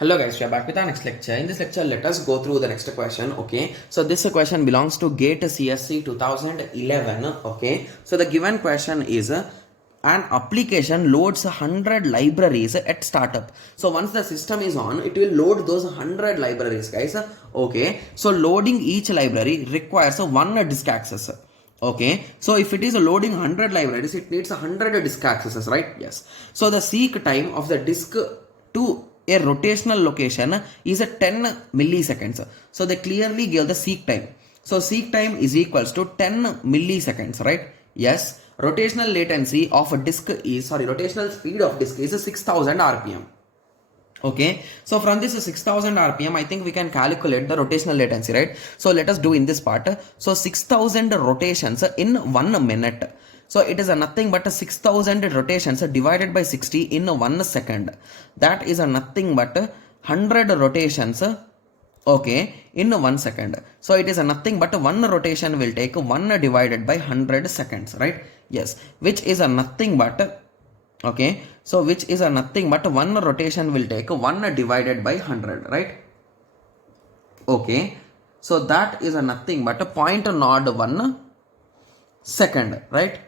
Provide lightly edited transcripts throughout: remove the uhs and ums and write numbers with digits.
Hello guys, we are back with our next lecture. In this lecture, let us go through the next question. Okay, so this question belongs to GATE CSC 2011. Okay, so the given question is an application loads 100 libraries at startup. So once the system is on, it will load those 100 libraries, guys. Okay, so loading each library requires one disk access. Okay, so if it is loading 100 libraries, it needs 100 disk accesses, right? Yes. So the seek time of the disk to a rotational location is a 10 milliseconds. So they clearly give the seek time. So seek time is equals to 10 milliseconds, right? Yes. Rotational latency of a disk is, rotational speed of disk is 6000 RPM. Okay, so from this 6000 RPM, I think we can calculate the rotational latency, right? So let us do in this part. So 6000 rotations in 1 minute. So it is a nothing but a 6000 rotations divided by 60 in 1 second. That is a nothing but 100 rotations, okay, in 1 second. So it is a nothing but 1 rotation will take 1 divided by 100 seconds, right? Yes, which is a nothing but, okay, so which is a nothing but 1 rotation will take 1 divided by 100, right? Okay, so that is a nothing but a 0.01 second, right?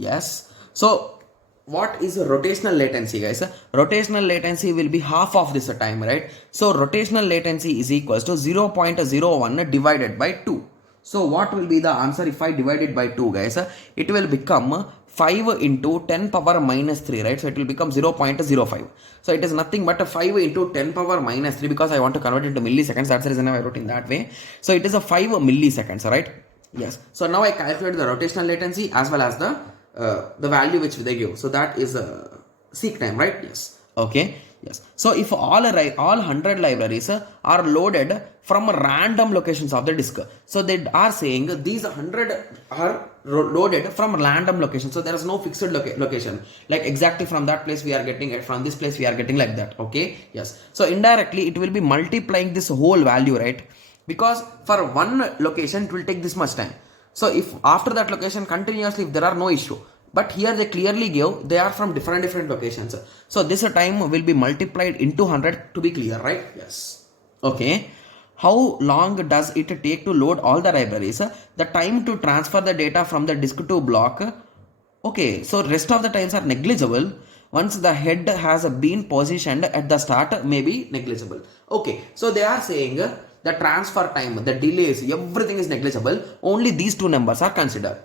Yes. So what is rotational latency, guys? Rotational latency will be half of this time, right? So rotational latency is equals to 0.01 divided by 2. So what will be the answer if I divide it by 2, guys? It will become 5 into 10 power minus 3, right? So it will become 0.05. So it is nothing but 5 into 10 power minus 3 because I want to convert it to milliseconds. That's the reason I wrote in that way. So it is a 5 milliseconds, right? Yes. So now I calculate the rotational latency as well as the value which they give. So that is seek time, right? Yes. Okay. Yes. So if all 100 libraries are loaded from random locations of the disk, so they are saying these 100 are loaded from random locations. So there is no fixed location, like exactly from that place we are getting it, from this place we are getting like that. Okay. Yes. So indirectly it will be multiplying this whole value, right? Because for one location it will take this much time. So if after that location continuously, if there are no issue, but here they clearly give they are from different locations. So this time will be multiplied into 100 to be clear, right? Yes. Okay. How long does it take to load all the libraries? The time to transfer the data from the disk to block. Okay, so rest of the times are negligible. Once the head has been positioned at the start, may be negligible. Okay, so they are saying the transfer time, the delays, everything is negligible. Only these two numbers are considered.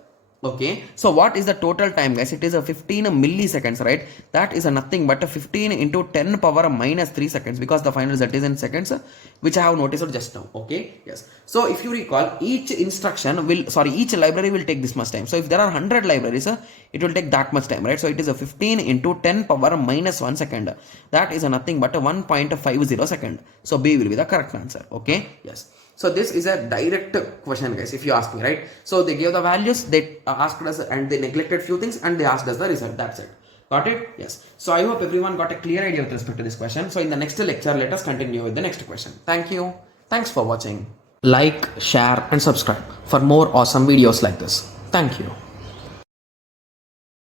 Okay, so what is the total time, guys? It is a 15 milliseconds, right? That is a nothing but a 15 into 10 power minus 3 seconds because the final result is in seconds, which I have noticed just now. Okay, yes. So if you recall, each instruction will, each library will take this much time. So if there are 100 libraries, it will take that much time, right? So it is a 15 into 10 power minus 1 second. That is a nothing but a 1.50 second. So B will be the correct answer. Okay, yes. So this is a direct question, guys, if you ask me, right? So they gave the values, they asked us and they neglected few things and they asked us the result. That's it. Got it? Yes. So I hope everyone got a clear idea with respect to this question. So in the next lecture, let us continue with the next question. Thank you. Thanks for watching. Like, share and subscribe for more awesome videos like this. Thank you.